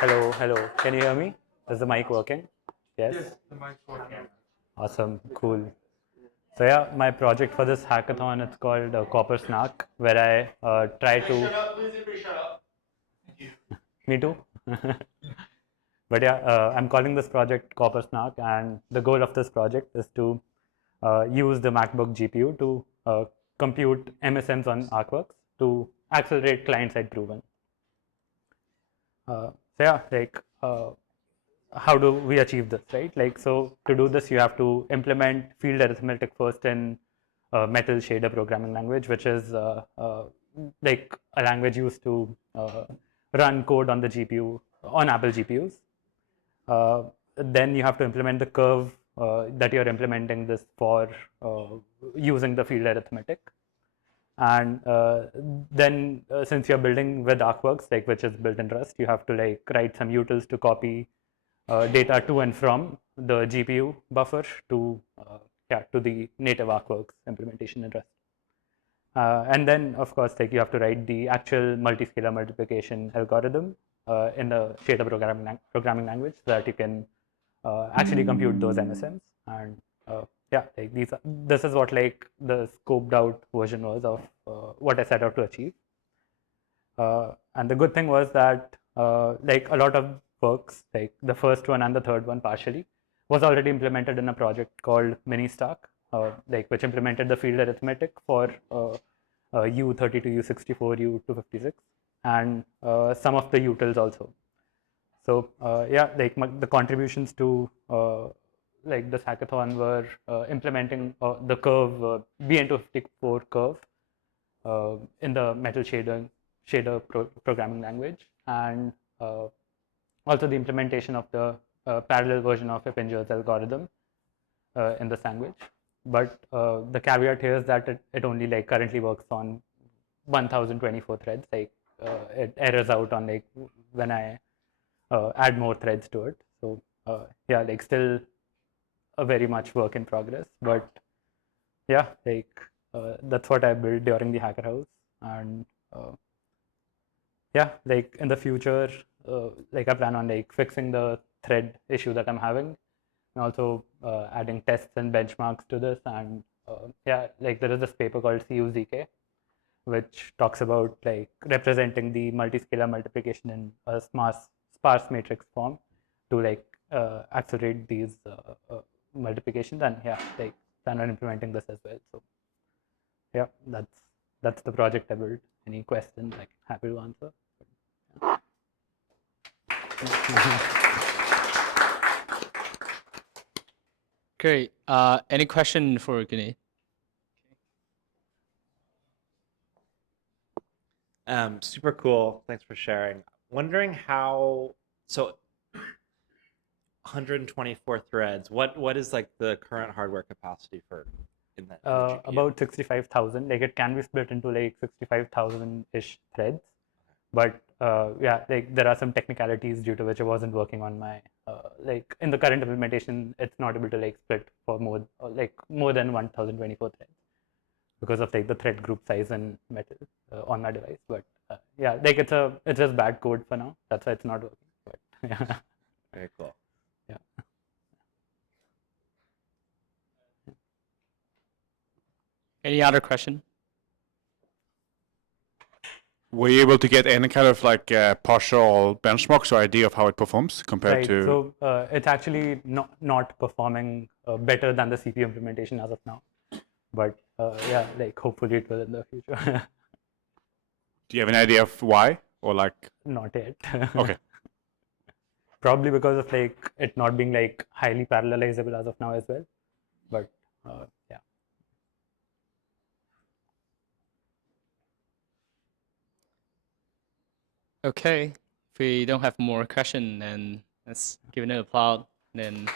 Hello, hello. Can you hear me? Is the mic working? Yes? Yes, the mic's working. Awesome, cool. So yeah, my project for this hackathon, it's called Coppersnark, where I try to... Shut up, please, everybody shut up. Thank you. Me too. But yeah, I'm calling this project Coppersnark, and the goal of this project is to use the MacBook GPU to compute MSMs on Arcworks to accelerate client-side proven. So yeah, how do we achieve this, right? Like, so to do this, you have to implement field arithmetic first in Metal shader programming language, which is like a language used to run code on the GPU, on Apple GPUs. Then you have to implement the curve that you're implementing this for using the field arithmetic. And then since you're building with Arcworks, like which is built in Rust, you have to like write some utils to copy data to and from the GPU buffer to the native Arcworks implementation in Rust. And then, of course, like you have to write the actual multiscalar multiplication algorithm in the shader programming language so that you can actually compute those MSMs. And yeah, like this is what like the scoped out version was of what I set out to achieve. And the good thing was that like a lot of works, like the first one and the third one partially, was already implemented in a project called MiniStack, like which implemented the field arithmetic for U32, U64, U256, and some of the utils also. So yeah, like the contributions to like this hackathon were implementing the curve BN254 curve in the metal shader programming language, and also the implementation of the parallel version of Pippinger's algorithm in this language. But the caveat here is that it only like currently works on 1024 threads. Like it errors out on like when I add more threads to it. So yeah, like still a very much work in progress. But yeah, like that's what I built during the Hacker House. And yeah, like in the future, like I plan on like fixing the thread issue that I'm having, and also adding tests and benchmarks to this. And yeah, like there is this paper called CUZK, which talks about like representing the multiscalar multiplication in a sparse matrix form to like accelerate these multiplications. And yeah, like plan on implementing this as well. So yeah, that's the project I built. Any questions, like happy to answer. Great. Any question for Gunit? Super cool. Thanks for sharing. Wondering how, so 124 threads, what is like the current hardware capacity for in that in the GPU? About 65,000. Like it can be split into like 65,000-ish threads. But yeah, like there are some technicalities due to which I wasn't working on my like in the current implementation, it's not able to like split for more than 1024 threads because of like the thread group size and metal on my device. But yeah, like it's just bad code for now. That's why it's not working. But yeah. Very cool. Yeah. Any other question? Were you able to get any kind of like partial benchmarks or idea of how it performs compared Right. to? So it's actually not performing better than the CPU implementation as of now. But yeah, like hopefully it will in the future. Do you have an idea of why or like? Not yet. Okay. Probably because of like it not being like highly parallelizable as of now as well. But yeah. Okay. If we don't have more question, then let's give it an applause. Then.